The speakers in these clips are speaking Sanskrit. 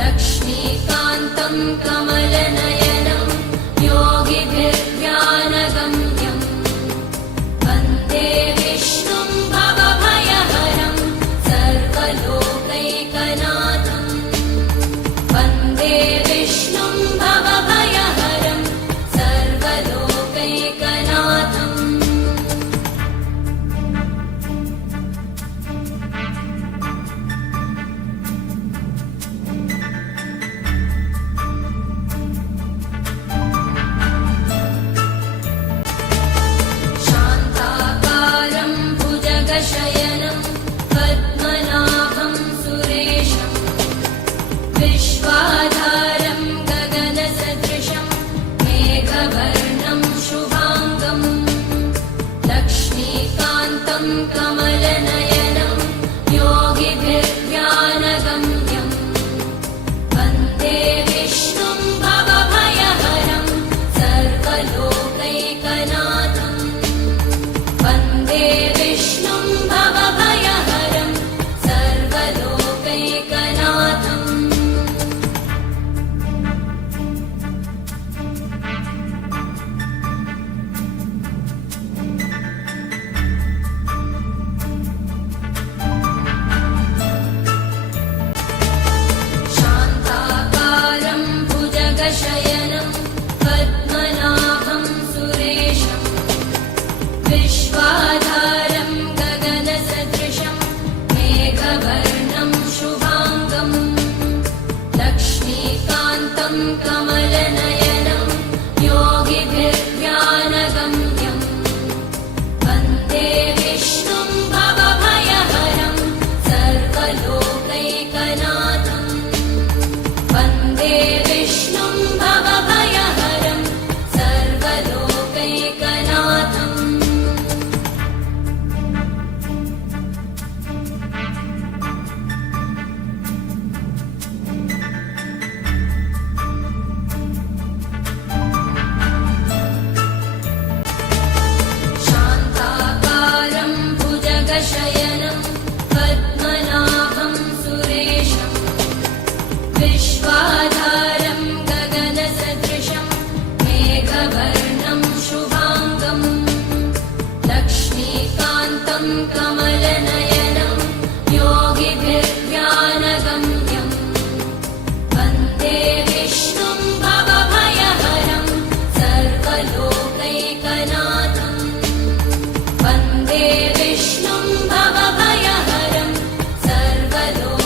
लक्ष्मीकान्तं कमलनयनं योगिभिर्ध्यानगम्यं वन्दे विष्णुं भवभयहरं सर्वलोकैकनाथं वन्दे विष्णुं भवभयहरं सर्वलोकैकनाथम् शयनं पद्मनाभं सुरेशं विश्वाधारं गगनसदृशं मेघवर्णं शुभाङ्गं लक्ष्मीकान्तं कमलनयनं योगिभिर्ध्यानगम्यं वन्दे विष्णुं भवभयहरं सर्वलोकैकनाथं वन्दे विष्णुं भवभयहरं सर्वलोकैकनाथम् शान्ताकारं भुजगशयनं पद्मनाभं सुरेशं विश्वाधारं गगनसदृशं मेघवर्णं शुभाङ्गं लक्ष्मीकान्तं कमलनयनं योगिभिर्ध्यानगम्यं वन्दे विष्णुं भवभयहरं सर्वलोकैकनाथं वन्दे विष्णुं भवभयहरं सर्वलोकैकनाथम् शान्ताकारं भुजगशयनं पद्मनाभं सुरेशं विश्वाधारं गगनसदृशं मेघवर्णं शुभाङ्गं लक्ष्मीकान्तं कमलनयनं योगिभिर्ध्यानगम्यं वन्दे विष्णुं भवभयहरं सर्वलोकैकनाथं वन्दे विष्णुं भवभयहरं सर्वलोकैकनाथम्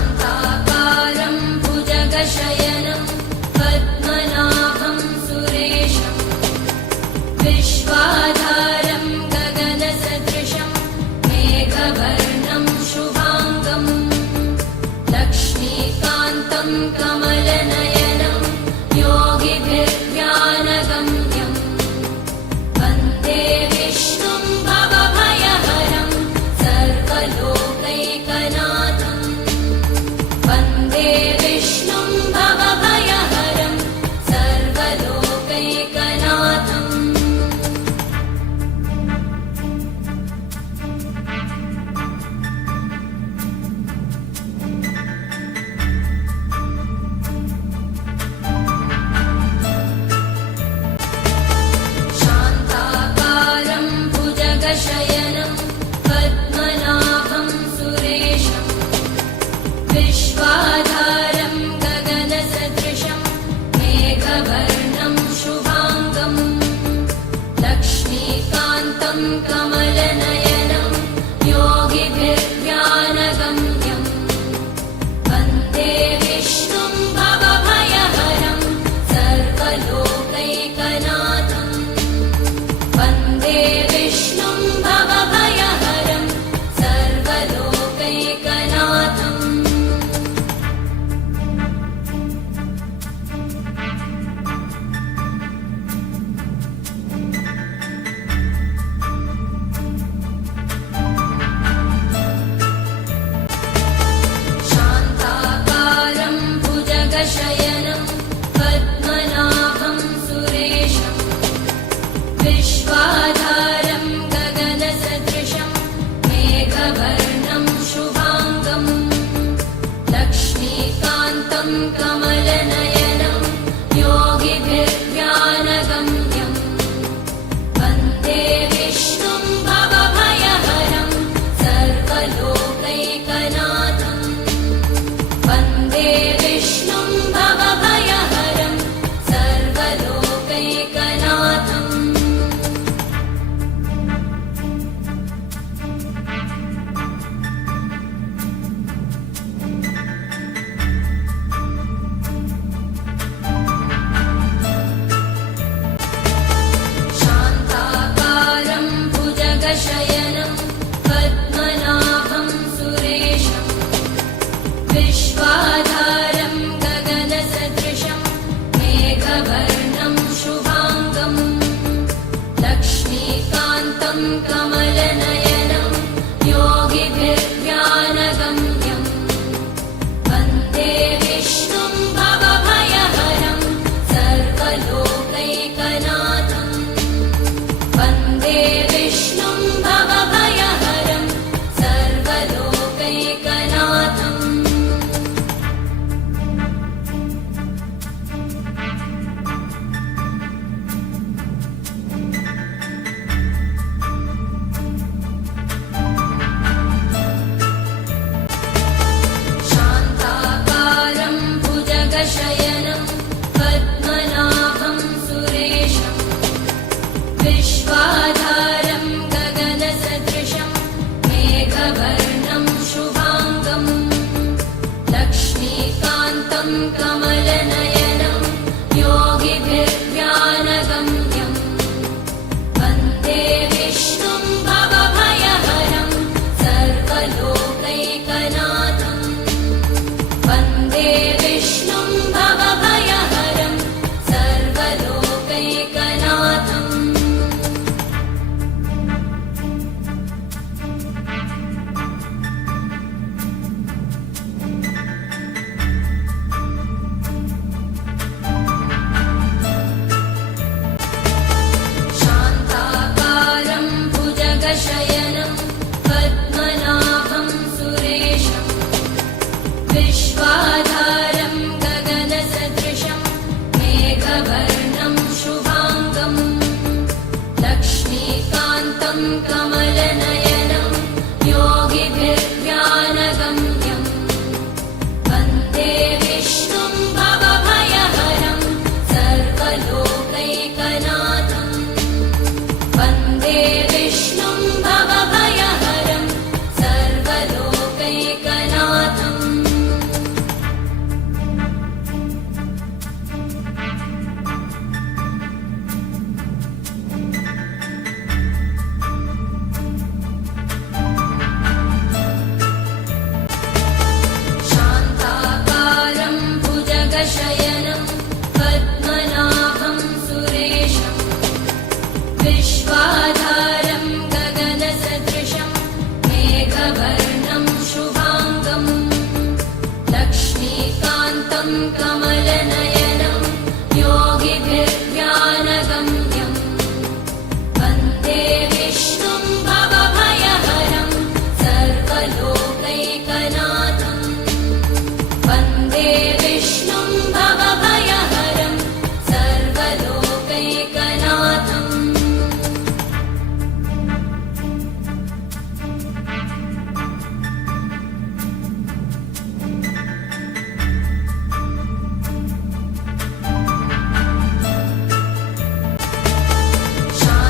शान्ताकारं भुजगशयनं पद्मनाभं सुरेशं विश्वाधारं गगनसदृशं मेघवर्णं शुभाङ्गं लक्ष्मीकान्तं कमलनयनं योगिभिर्ध्यानगम्यं वन्दे विष्णुं भवभयहरं सर्वलोकैकनाथं वन्दे विष्णुं भवभयहरं सर्वलोकैकनाथम् विश्वाधारं गगनसदृशं मेघवर्णं शुभाङ्गं लक्ष्मीकान्तं कमलनयनं योगिभिर्ध्यानगम्यं वन्दे विष्णुं भवभयहरं सर्वलोकैकनाथं वन्दे विष्णुं भवभयहरं सर्वलोकैकनाथम् शान्ताकारं भुजगशयनं पद्मनाभं सुरेशं विश्वाधारं गगनसदृशं मेघवर्णं शुभाङ्गं लक्ष्मीकान्तं कमलनयनं योगिभिर्ध्यानगम्यं वन्दे विष्णुं भवभयहरं सर्वलोकैकनाथं वन्दे विष्णुं भवभयहरं सर्वलोकैकनाथम् शान्ताकारं भुजगशयनं पद्मनाभं सुरेशं विश्वाधारं गगनसदृशं मेघवर्णं शुभाङ्गं लक्ष्मीकान्तं कमलनयनं योगिभिर्ध्यानगम्यं वन्दे विष्णुं भवभयहरं सर्वलोकैकनाथं वन्दे विष्णुं भवभयहरं सर्वलोकैकनाथम् शान्ताकारं भुजगशयनं पद्मनाभं सुरेशं विश्वाधारं गगनसदृशं मेघवर्णं शुभाङ्गं लक्ष्मीकान्तं कमलनयनं योगिभिर्ध्यानगम्यं वन्दे विष्णुं भवभयहरं सर्वलोकैकनाथं वन्दे विष्णुं भवभयहरं सर्वलोकैकनाथम्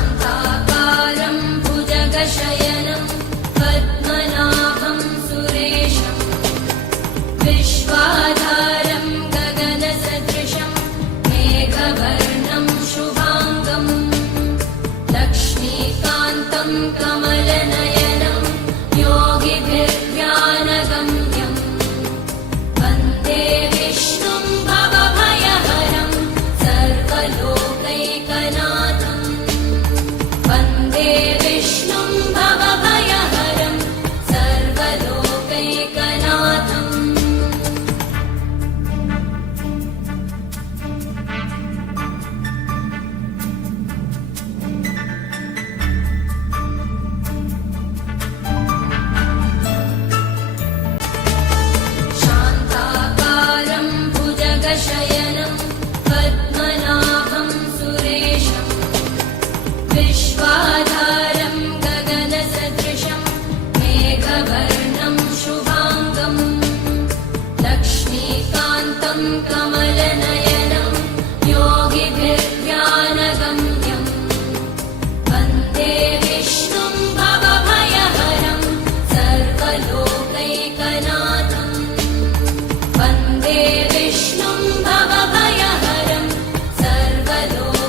शान्ताकारं भुजगशयनं पद्मनाभं सुरेशं विश्वाधारं गगनसदृशं मेघवर्णं शुभाङ्गं लक्ष्मीकान्तं कमलनयनं योगिभिर्ध्यानगम्यं वन्दे विष्णुं भवभयहरं सर्वलोकैकनाथं वन्दे विष्णुं भवभयहरं सर्वलोकैकनाथम् शान्ताकारं भुजगशयनं पद्मनाभं सुरेशं विश्वाधारं गगनसदृशं मेघवर्णं शुभाङ्गं लक्ष्मीकान्तं कमलनयनं योगिभिर्ध्यानगम्यं वन्दे विष्णुं भवभयहरं सर्वलोकैकनाथं वन्दे विष्णुं भवभयहरं सर्वलोकैकनाथम्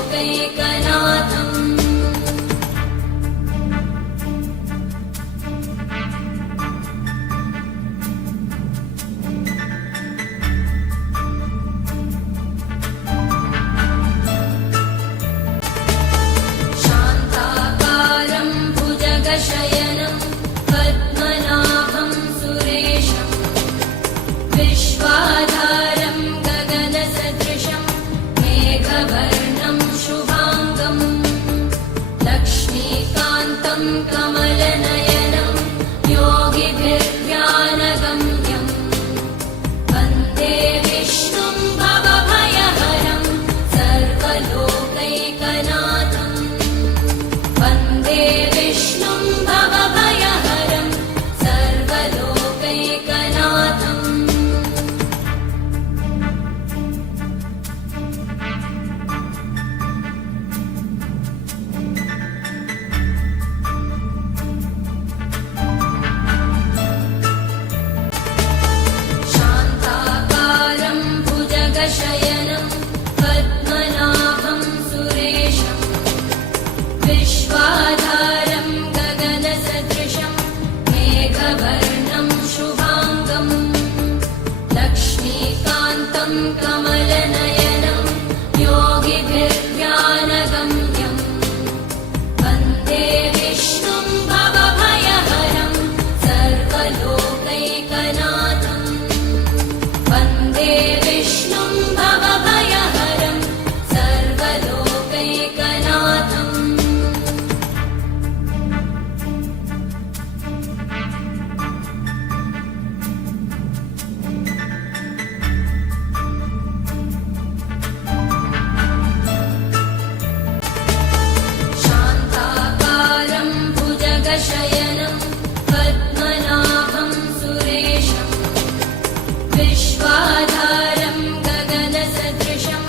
विश्वाधारं गगनसदृशं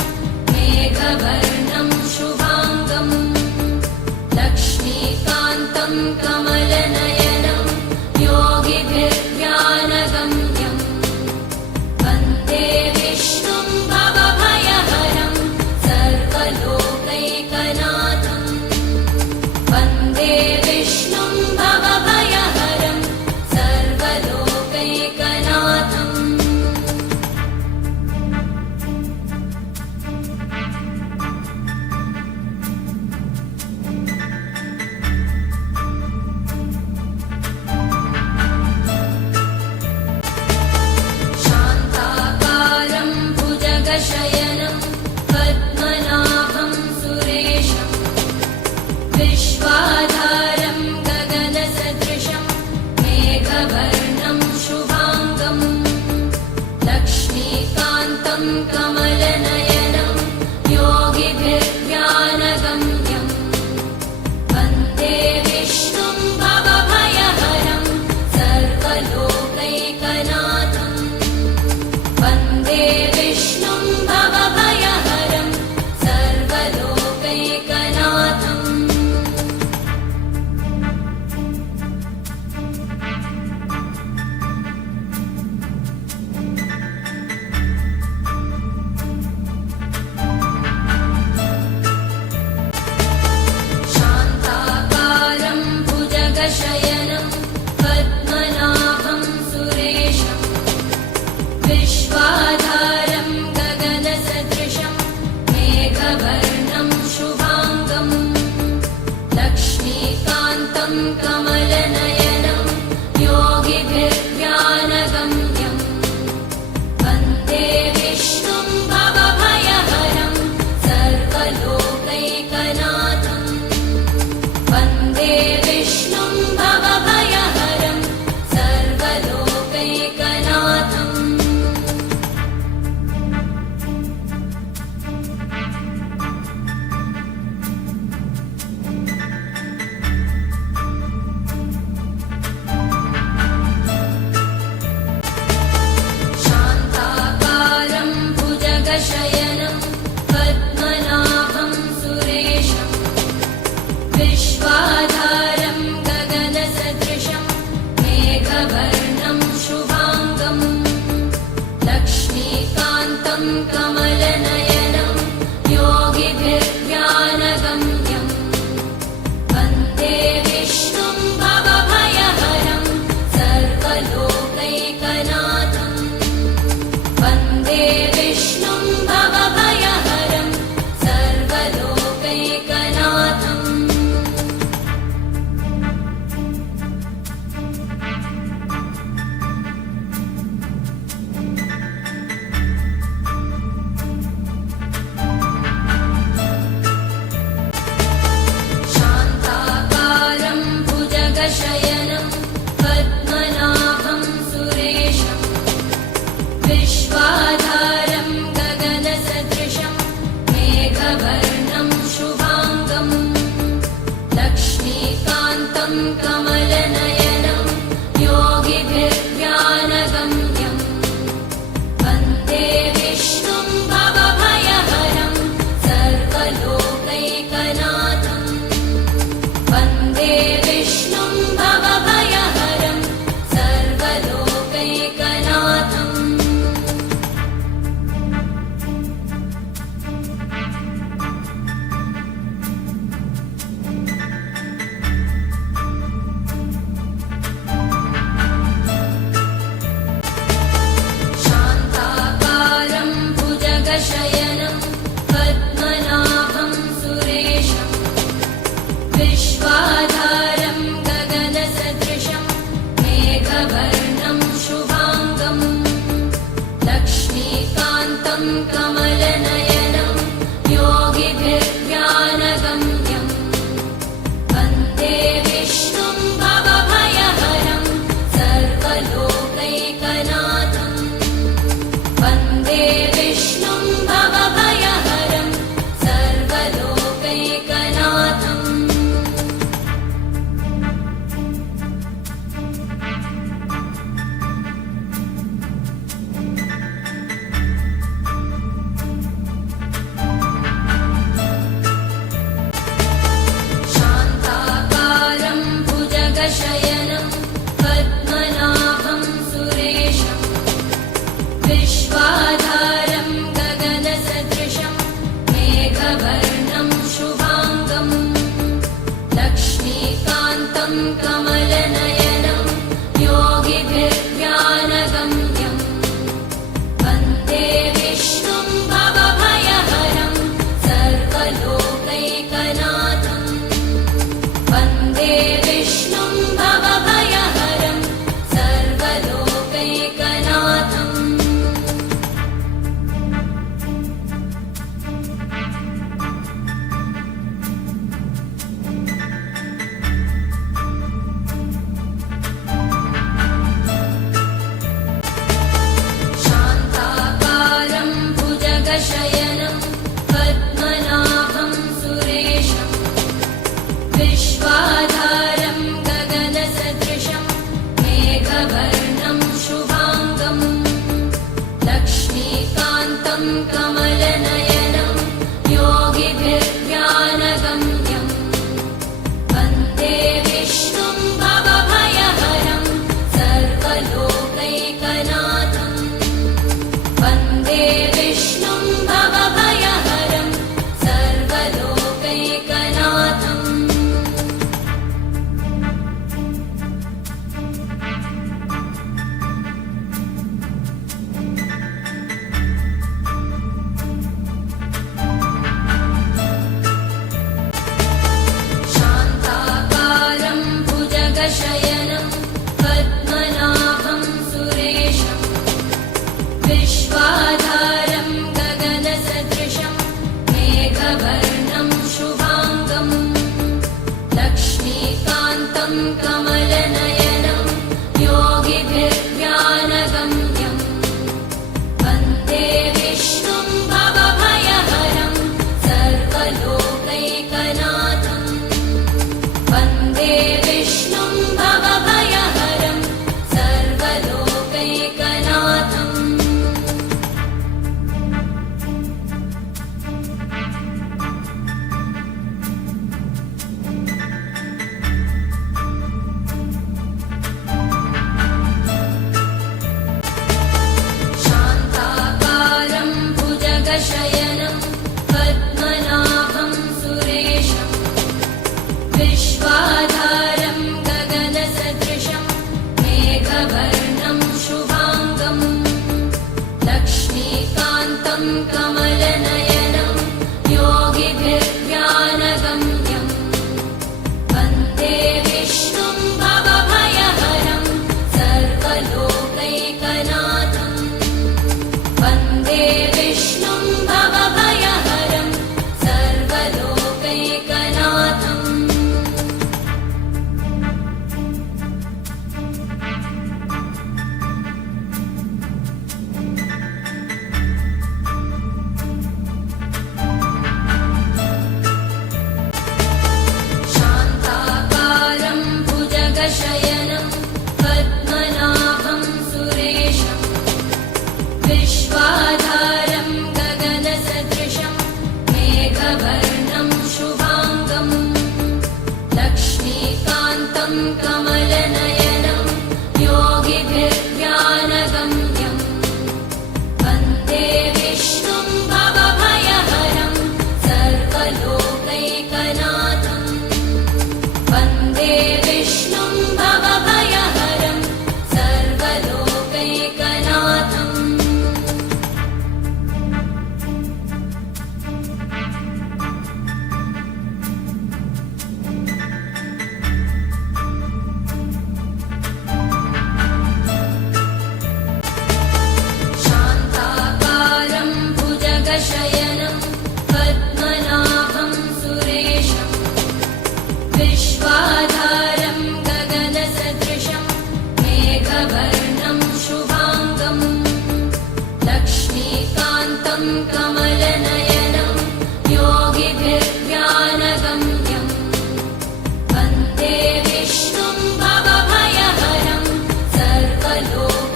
मेघवर्णं शुभाङ्गम् लक्ष्मीकान्तं कमलनयनं योगिभिर्ध्यानगम्यम् वन्दे विष्णुं भवभयहरं सर्वलोकैकनाथम् वन्दे विष्णुं भवभयहरं सर्वलोकैकनाथम् शान्ताकारं भुजगशयनं पद्मनाभं सुरेशं विश्वाधारं गगनसदृशं मेघवर्णं शुभाङ्गम् लक्ष्मीकान्तं कमलनयनं योगिभिर्ध्यानगम्यम् वन्दे विष्णुं भवभयहरं सर्वलोकैकनाथम् वन्दे विष्णुं भवभयहरं सर्वलोकैकनाथम् शान्ताकारं भुजगशयनं पद्मनाभं सुरेशं विश्वाधारं गगनसदृशं मेघवर्णं शुभाङ्गम् लक्ष्मीकान्तं कमलनयनं योगिभिर्ध्यानगम्यम् वन्दे विष्णुं भवभयहरं सर्वलोकैकनाथम् वन्दे विष्णुं भवभयहरं सर्वलोकैकनाथम् शान्ताकारं भुजगशयनं पद्मनाभं सुरेशं विश्वाधारं गगनसदृशं मेघवर्णं शुभाङ्गम् लक्ष्मीकान्तं कमलनयनं योगिभिर्ध्यानगम्यम् वन्दे विष्णुं भवभयहरं सर्वलोकैकनाथम् वन्दे विष्णुं भवभयहरं सर्वलोकैकनाथम् शान्ताकारं भुजगशयनं पद्मनाभं सुरेशं विश्वाधारं गगनसदृशं मेघवर्णं शुभाङ्गम् लक्ष्मीकान्तं कमलनयनं योगिभिर्ध्यानगम्यम् वन्दे विष्णुं भवभयहरं सर्वलोकैकनाथम् वन्दे विष्णुं भवभयहरं सर्वलोकैकनाथम् शान्ताकारं भुजगशयनं पद्मनाभं सुरेशं विश्वाधारं गगनसदृशं मेघवर्णं शुभाङ्गम् लक्ष्मीकान्तं कमलनयनं योगिभिर्ध्यानगम्यम् वन्दे विष्णुं भवभयहरं सर्वलोकैकनाथम् वन्दे विष्णुं भवभयहरं सर्वलोकैकनाथम् विश्वाधारं गगनसदृशं मेघवर्णं शुभाङ्गम् लक्ष्मीकान्तं कमलनयनं योगिभिर्ध्यानगम्यम् वन्दे विष्णुं भवभयहरं सर्वलोकैकनाथम् वन्दे विष्णुं भवभयहरं सर्वलोकैकनाथम् शान्ताकारं भुजगशयनं पद्मनाभं सुरेशं विश्वाधारं गगनसदृशं मेघवर्णं शुभाङ्गम् लक्ष्मीकान्तं कमलनयनं योगिभिर्ध्यानगम्यम् वन्दे विष्णुं भवभयहरं सर्वलोकैकनाथम् वन्दे विष्णुं भवभयहरं सर्वलोकैकनाथम् शान्ताकारं भुजगशयनं पद्मनाभं सुरेशं विश्वाधारं गगनसदृशं मेघवर्णं शुभाङ्गम् लक्ष्मीकान्तं कमलनयनं योगिभिर्ध्यानगम्यम् वन्दे विष्णुं भवभयहरं सर्वलोकैकनाथम् वन्दे विष्णुं भवभयहरं सर्वलोकैकनाथम् शान्ताकारं भुजगशयनं पद्मनाभं सुरेशं विश्वाधारं गगनसदृशं मेघवर्णं शुभाङ्गम् लक्ष्मीकान्तं कमलनयनं योगिभिर्ध्यानगम्यम् वन्दे विष्णुं भवभयहरं सर्वलोकैकनाथम्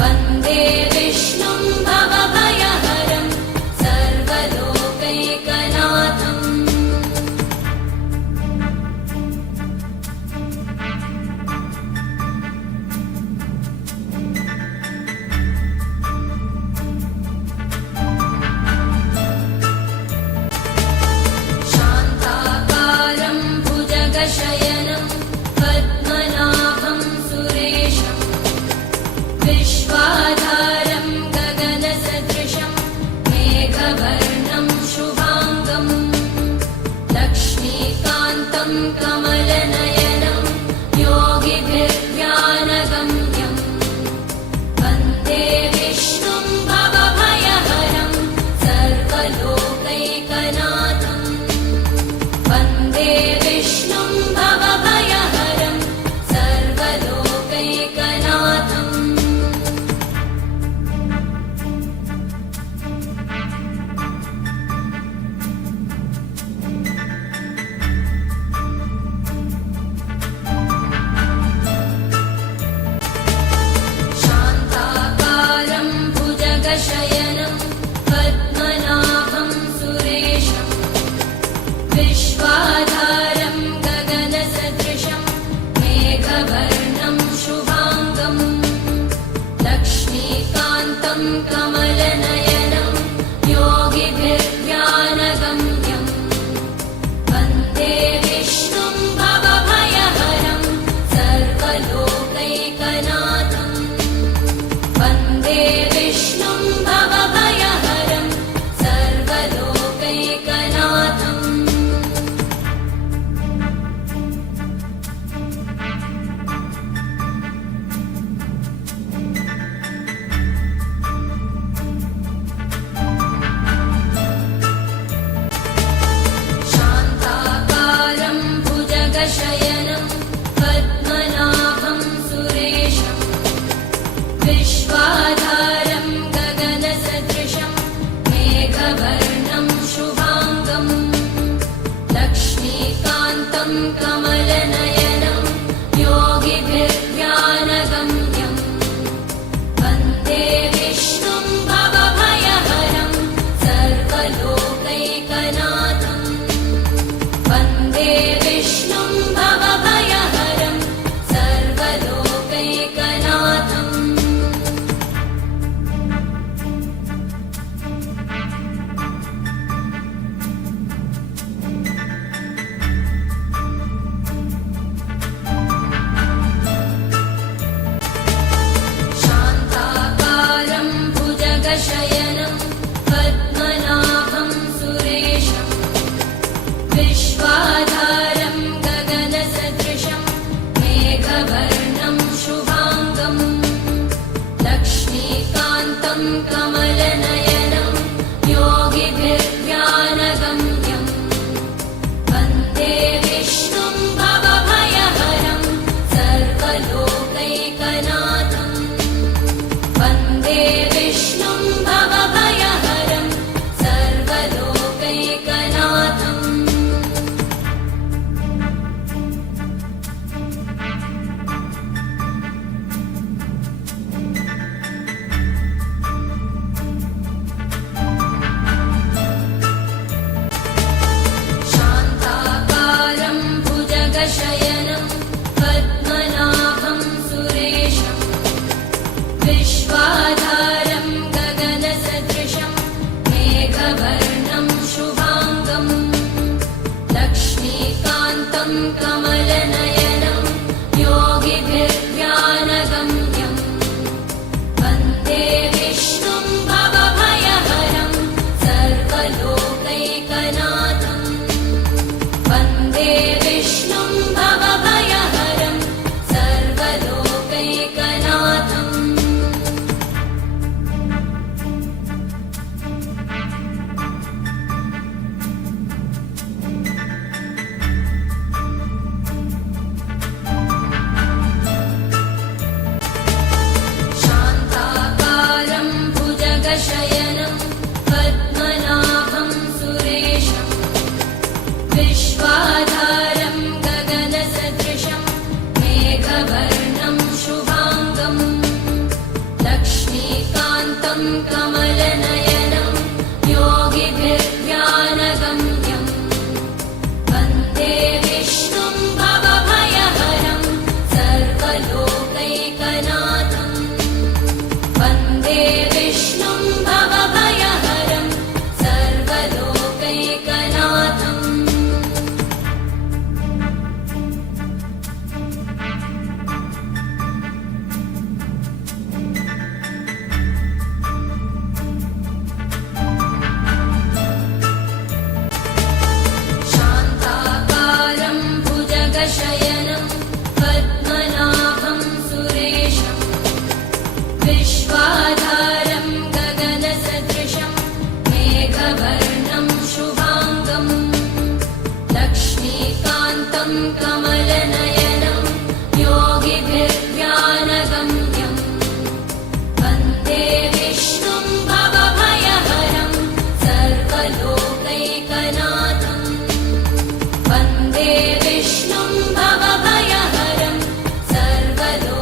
वन्दे विष्णुं भवभयहरं सर्वलोकैकनाथम् शान्ताकारं भुजगशयनं पद्मनाभं सुरेशं विश्वाधारं गगनसदृशं मेघवर्णं शुभाङ्गम् लक्ष्मीकान्तं कमलनयनं योगिभिर्ध्यानगम्यम् वन्दे विष्णुं भवभयहरं सर्वलोकैकनाथम् वन्दे विष्णुं भवभयहरं सर्वलोकैकनाथम् शान्ताकारं भुजगशयनं पद्मनाभं सुरेशं विश्वाधारं गगनसदृशं मेघवर्णं शुभाङ्गम् लक्ष्मीकान्तं कमलनयनं योगिभिर्ध्यानगम्यम् वन्दे विष्णुं भवभयहरं सर्वलोकैकनाथम् वन्दे विष्णुं भवभयहरं सर्वलोकैकनाथम् विश्वाधारं गगनसदृशं मेघवर्णं शुभाङ्गं लक्ष्मीकान्तं कमलनयनं योगिभिर्ध्यानगम्यं वन्दे विष्णुं भवभयहरं सर्वलोकैकनाथं वन्दे विष्णुं भवभयहरं सर्वलोकैकनाथम् शान्ताकारं भुजगशयनं पद्मनाभं सुरेशं विश्वाधारं गगनसदृशं मेघवर्णं शुभाङ्गं लक्ष्मीकान्तं कमलनयनं योगिभिर्ध्यानगम्यं वन्दे विष्णुं भवभयहरं सर्वलोकैकनाथं वन्दे विष्णुं भवभयहरं सर्वलोकैकनाथम् शान्ताकारं भुजगशयनं पद्मनाभं सुरेशं विश्वाधारं गगनसदृशं मेघवर्णं शुभाङ्गं लक्ष्मीकान्तं कमलनयनं योगिभिर्ध्यानगम्यं वन्दे विष्णुं भवभयहरं सर्वलोकैकनाथं वन्दे विष्णुं भवभयहरं सर्वलोकैकनाथम्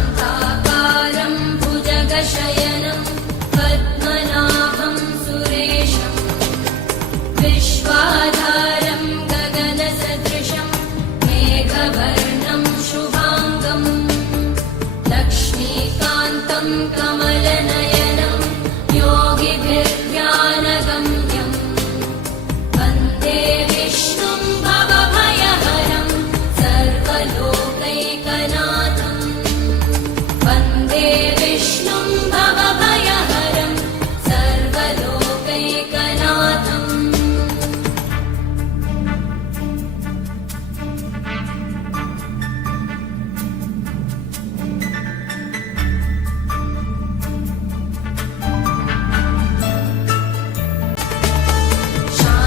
शान्ताकारं भुजगशयनं पद्मनाभं सुरेशं विश्वाधारं गगनसदृशं मेघवर्णं शुभाङ्गं लक्ष्मीकान्तं कमलनयनं योगिभिर्ध्यानगम्यं वन्दे विष्णुं भवभयहरं सर्वलोकैकनाथं वन्दे विष्णुं भवभयहरं सर्वलोकैकनाथम्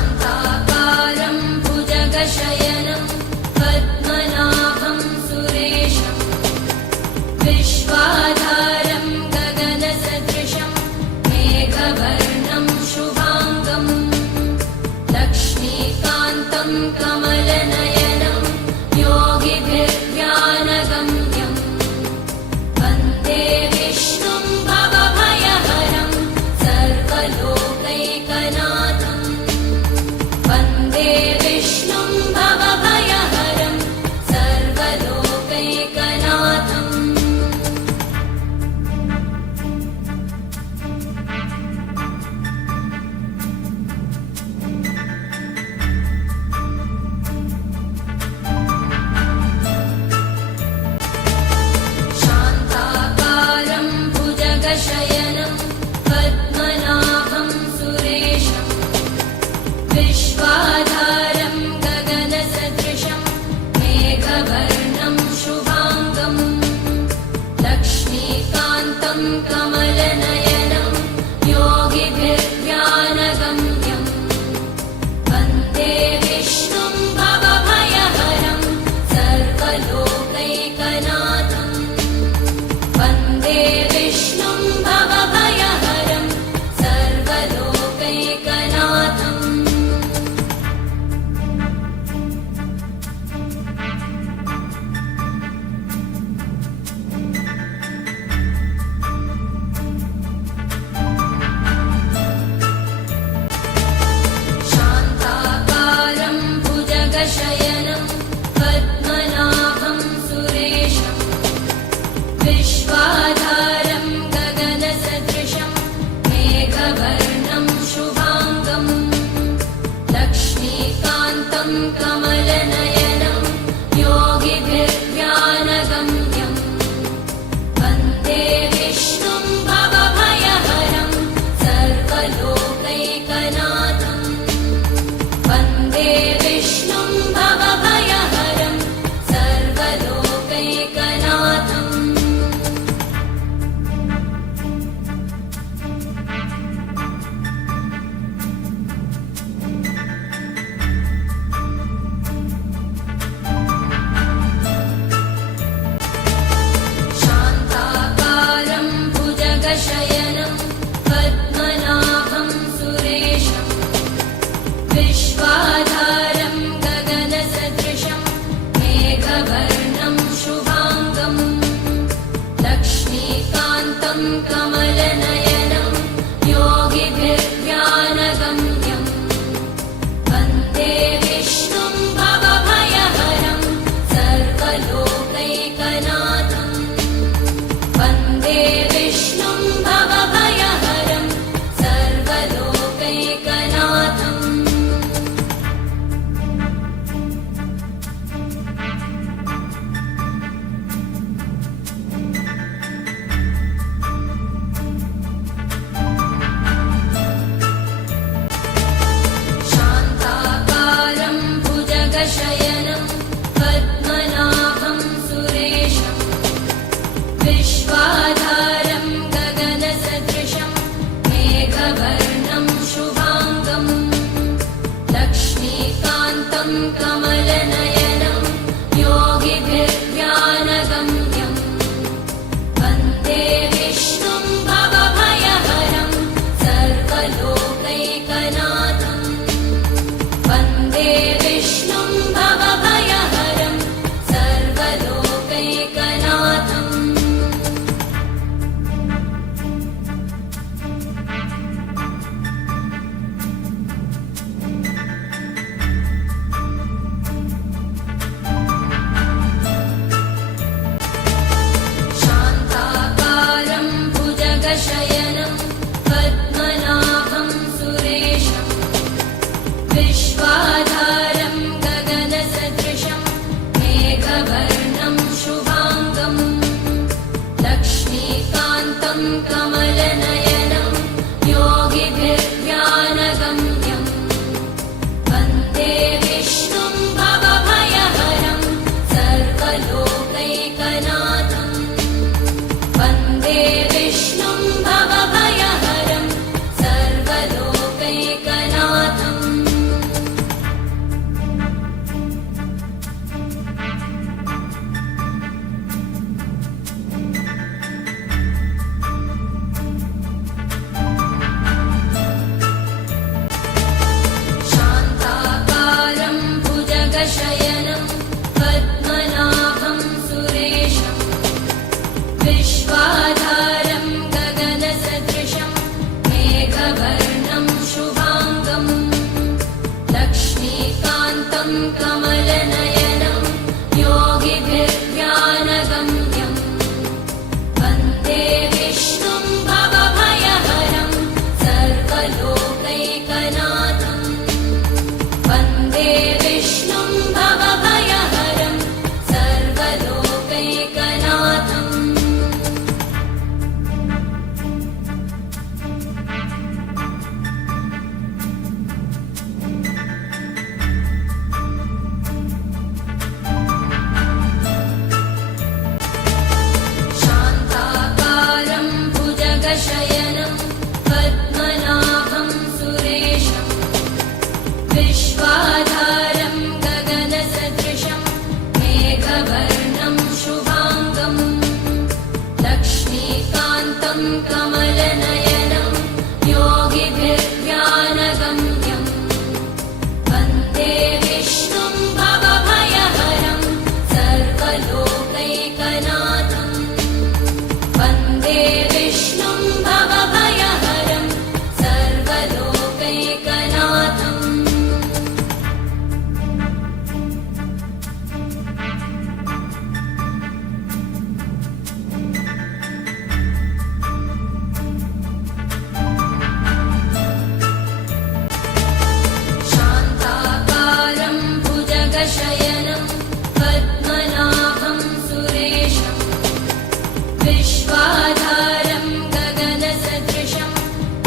शान्ताकारं भुजगशयनं पद्मनाभं सुरेशं विश्वाधारं गगनसदृशं मेघवर्णं शुभाङ्गं लक्ष्मीकान्तं कमलनयनं योगिभिर्ध्यानगम्यं वन्दे विष्णुं भवभयहरं सर्वलोकैकनाथं वन्दे विष्णुं भवभयहरं सर्वलोकैकनाथम् शान्ताकारं भुजगशयनं पद्मनाभं सुरेशं विश्वाधारं गगनसदृशं मेघवर्णं शुभाङ्गं लक्ष्मीकान्तं कमलनयनं योगिभिर्ध्यानगम्यं वन्दे विष्णुं भवभयहरं सर्वलोकैकनाथं वन्दे विष्णुं भवभयहरं सर्वलोकैकनाथम् विश्वाधारं गगनसदृशं मेघवर्णं शुभाङ्गम् लक्ष्मीकान्तं कमलनयनं योगिभिर्ध्यानगम्यम् वन्दे विष्णुं भवभयहरं सर्वलोकैकनाथम् वन्दे विष्णुं भवभयहरं सर्वलोकैकनाथम् शान्ताकारं भुजगशयनं पद्मनाभं सुरेशं विश्वाधारं गगनसदृशं मेघवर्णं शुभाङ्गम् लक्ष्मीकान्तं कमलनयनं योगिभिर्ध्यानगम्यम् वन्दे विष्णुं भवभयहरं सर्वलोकैकनाथम् वन्दे विष्णुं भवभयहरं सर्वलोकैकनाथम् शान्ताकारं भुजगशयनं पद्मनाभं सुरेशं विश्वाधारं गगनसदृशं मेघवर्णं शुभाङ्गम् लक्ष्मीकान्तं कमलनयनं योगिभिर्ध्यानगम्यम् वन्दे विष्णुं भवभयहरं सर्वलोकैकनाथम् वन्दे विष्णुं भवभयहरं सर्वलोकैकनाथम् शान्ताकारं भुजगशयनं पद्मनाभं सुरेशं विश्वाधारं गगनसदृशं मेघवर्णं शुभाङ्गम् लक्ष्मीकान्तं कमलनयनं योगिभिर्ध्यानगम्यम् वन्दे विष्णुं भवभयहरं सर्वलोकैकनाथम् वन्दे विष्णुं भवभयहरं सर्वलोकैकनाथम् शान्ताकारं भुजगशयनं पद्मनाभं सुरेशं विश्वाधारं गगनसदृशं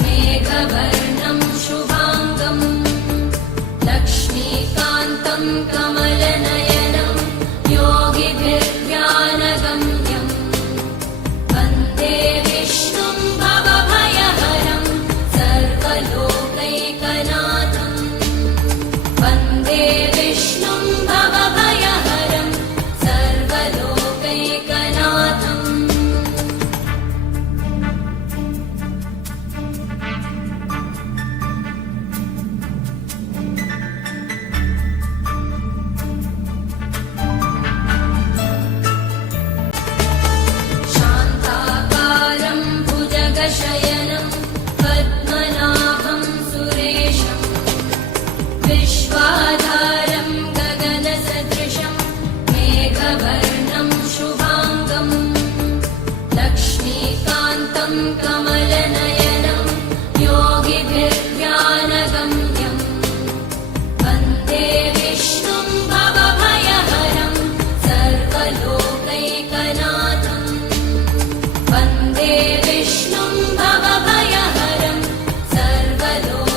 मेघवर्णं शुभाङ्गम् लक्ष्मीकान्तं कमलनयनं योगिभिर्ध्यानगम्यम् वन्दे विष्णुं भवभयहरं सर्वलोकैकनाथम् वन्दे विष्णुं भवभयहरं सर्वलोकैकनाथम् शान्ताकारं भुजगशयनं पद्मनाभं सुरेशं विश्वाधारं गगनसदृशं मेघवर्णं शुभाङ्गम् लक्ष्मीकान्तं कमलनयनं योगिभिर्ध्यानगम्यम् वन्दे विष्णुं भवभयहरं सर्वलोकैकनाथम् वन्दे विष्णुं भवभयहरं सर्वलोकैकनाथम्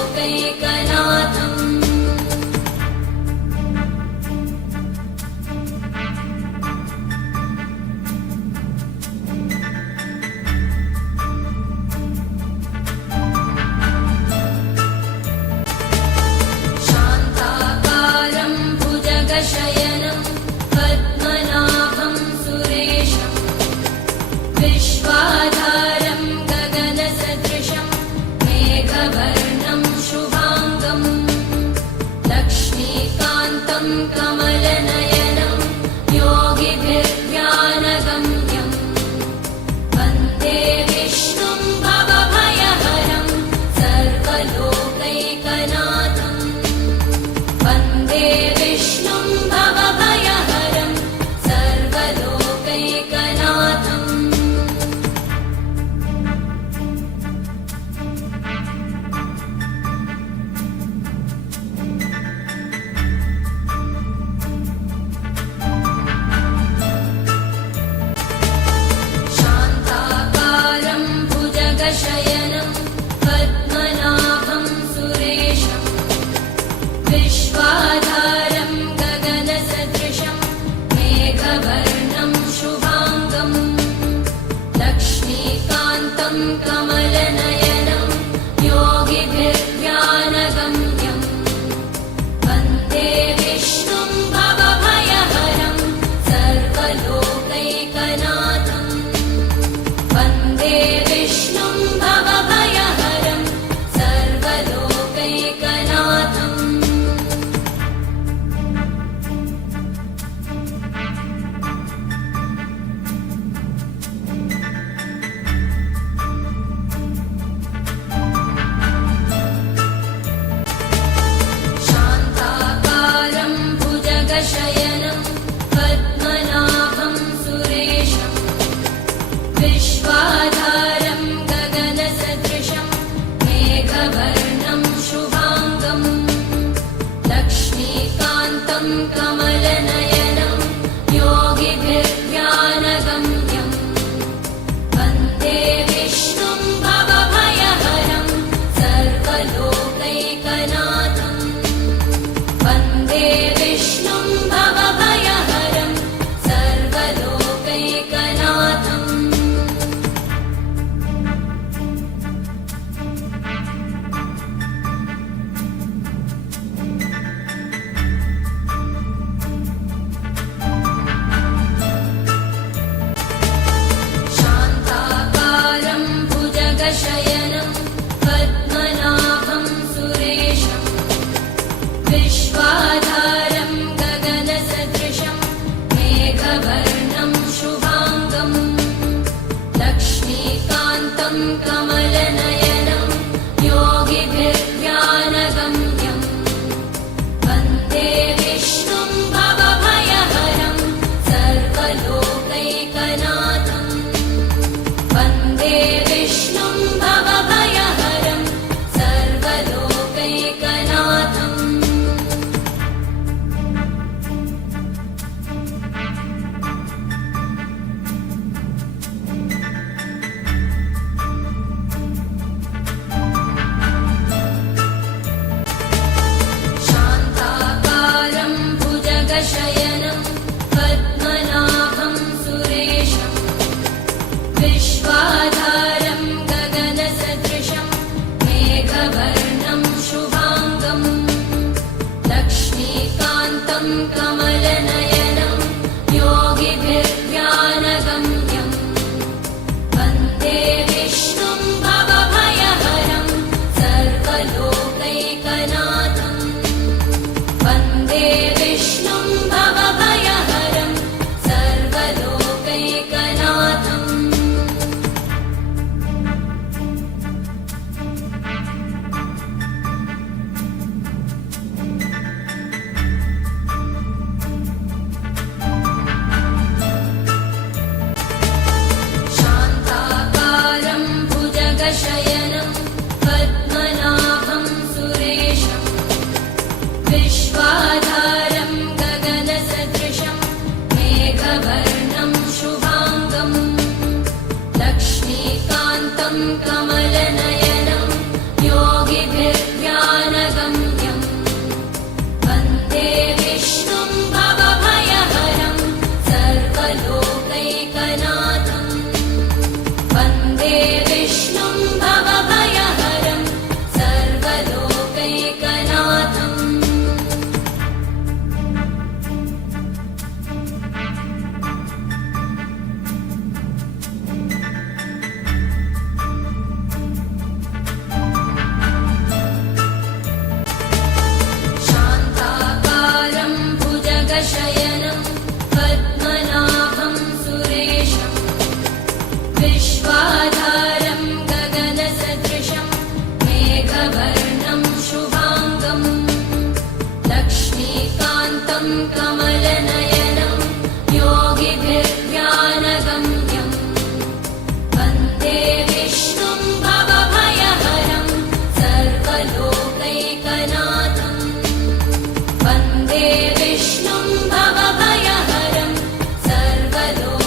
भुजगशयनं पद्मनाभं सुरेशं विश्वाधारं गगनसदृशं मेघवर्णं शुभाङ्गं लक्ष्मीकान्तं कमलनयनं योगिभिर्ध्यानगम्यं वन्दे विष्णुं भवभयहरं सर्वलोकैकनाथं वन्दे विष्णुं भवभयहरं सर्वलोकैकनाथम् शान्ताकारं भुजगशयनं पद्मनाभं सुरेशं विश्वाधारं गगनसदृशं मेघवर्णं शुभाङ्गं लक्ष्मीकान्तं कमलनयनं योगिभिर्ध्यानगम्यं वन्दे विष्णुं भवभयहरं सर्वलोकैकनाथं वन्दे विष्णुं भवभयहरं सर्वलोकैकनाथम् शान्ताकारं भुजगशयनं पद्मनाभं सुरेशं विश्वाधारं गगनसदृशं मेघवर्णं शुभाङ्गं लक्ष्मीकान्तं कमलनयनं योगिभिर्ध्यानगम्यं वन्दे विष्णुं भवभयहरं सर्वलोकैकनाथं वन्दे विष्णुं भवभयहरं सर्वलोकैकनाथम् शान्ताकारं भुजगशयनं पद्मनाभं सुरेशं विश्वाधारं गगनसदृशं मेघवर्णं शुभाङ्गं लक्ष्मीकान्तं कमलनयनं योगिभिर्ध्यानगम्यं वन्दे विष्णुं भवभयहरं सर्वलोकैकनाथं वन्दे विष्णुं भवभयहरं सर्वलोकैकनाथम् शान्ताकारं भुजगशयनं पद्मनाभं सुरेशं विश्वाधारं गगनसदृशं मेघवर्णं शुभाङ्गं लक्ष्मीकान्तं कमलनयनं योगिभिर्ध्यानगम्यं वन्दे विष्णुं भवभयहरं सर्वलोकैकनाथं वन्दे विष्णुं भवभयहरं सर्वलोकैकनाथम् शान्ताकारं भुजगशयनं पद्मनाभं सुरेशं विश्वाधारं गगनसदृशं मेघवर्णं शुभाङ्गं लक्ष्मीकान्तं कमलनयनं योगिभिर्ध्यानगम्यं वन्दे विष्णुं भवभयहरं सर्वलोकैकनाथं वन्दे विष्णुं भवभयहरं सर्वलोकैकनाथम्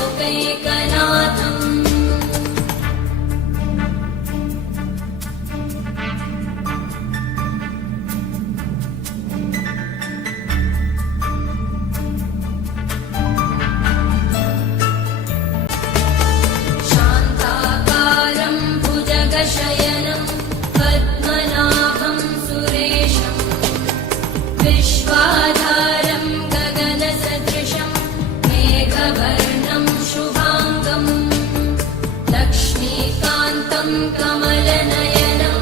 कमलनयनं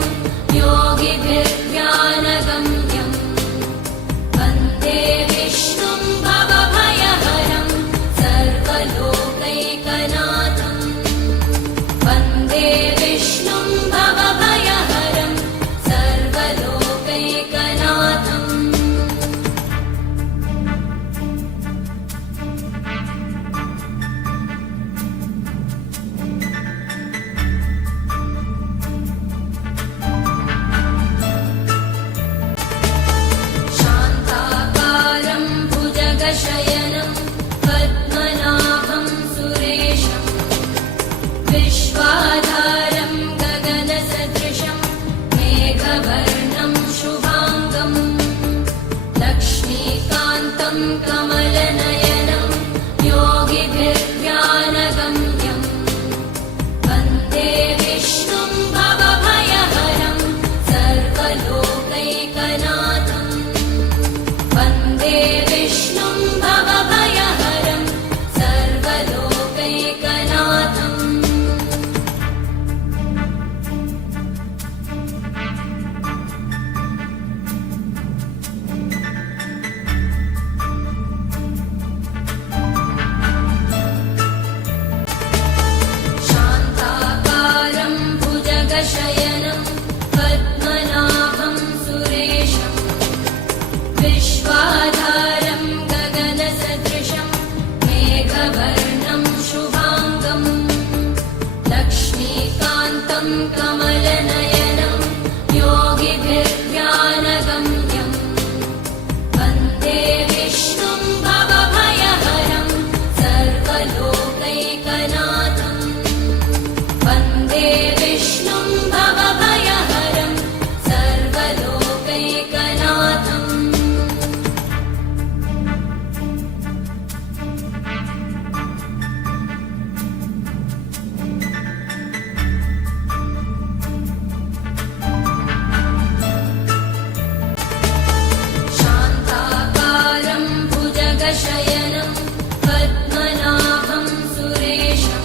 योगिभिर्ध्यानगम्यं वन्दे विष्णुं भवभयहरं सर्वलोकैकनाथं वन्दे विष्णुं भवभयहरं सर्वलोकैकनाथम् शान्ताकारं भुजगशयनं पद्मनाभं सुरेशं विश्वाधारं गगनसदृशं मेघवर्णं शुभाङ्गं लक्ष्मीकान्तं कमलनयनं योगिभिर्ध्यानगम्यं वन्दे विष्णुं भवभयहरं सर्वलोकैकनाथं वन्दे विष्णुं भवभयहरं सर्वलोकैकनाथम् शान्ताकारं भुजगशयनं पद्मनाभं सुरेशं विश्वाधारं गगनसदृशं मेघवर्णं शुभाङ्गं लक्ष्मीकान्तं कमलनयनं योगिभिर्ध्यानगम्यं वन्दे विष्णुं भवभयहरं सर्वलोकैकनाथं वन्दे विष्णुं भवभयहरं सर्वलोकैकनाथम् शान्ताकारं भुजगशयनं पद्मनाभं सुरेशं विश्वाधारं गगनसदृशं मेघवर्णं शुभाङ्गं लक्ष्मीकान्तं कमलनयनं योगिभिर्ध्यानगम्यं वन्दे विष्णुं भवभयहरं सर्वलोकैकनाथं वन्दे विष्णुं भवभयहरं सर्वलोकैकनाथम् शान्ताकारं भुजगशयनं पद्मनाभं सुरेशं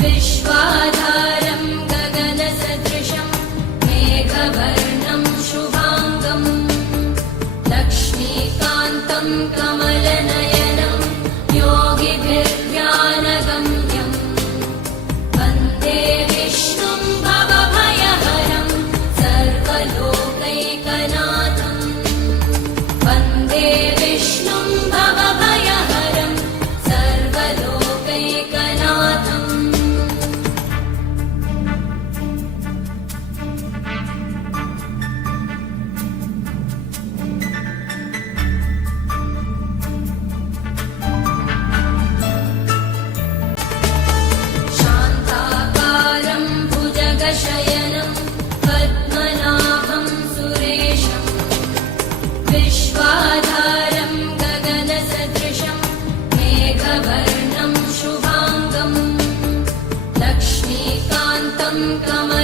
विश्वाधारं गगनसदृशं मेघवर्णं शुभाङ्गं लक्ष्मीकान्तं कमलनयनं योगिभिर्ध्यानगम्यं वन्दे विष्णुं भवभयहरं सर्वलोकैकनाथं वन्दे विष्णुं भवभयहरं सर्वलोकैकनाथम् शान्ताकारं भुजगशयनं पद्मनाभं सुरेशं विश्वाधारं गगनसदृशं मेघवर्णं शुभाङ्गं लक्ष्मीकान्तं कमलनयनं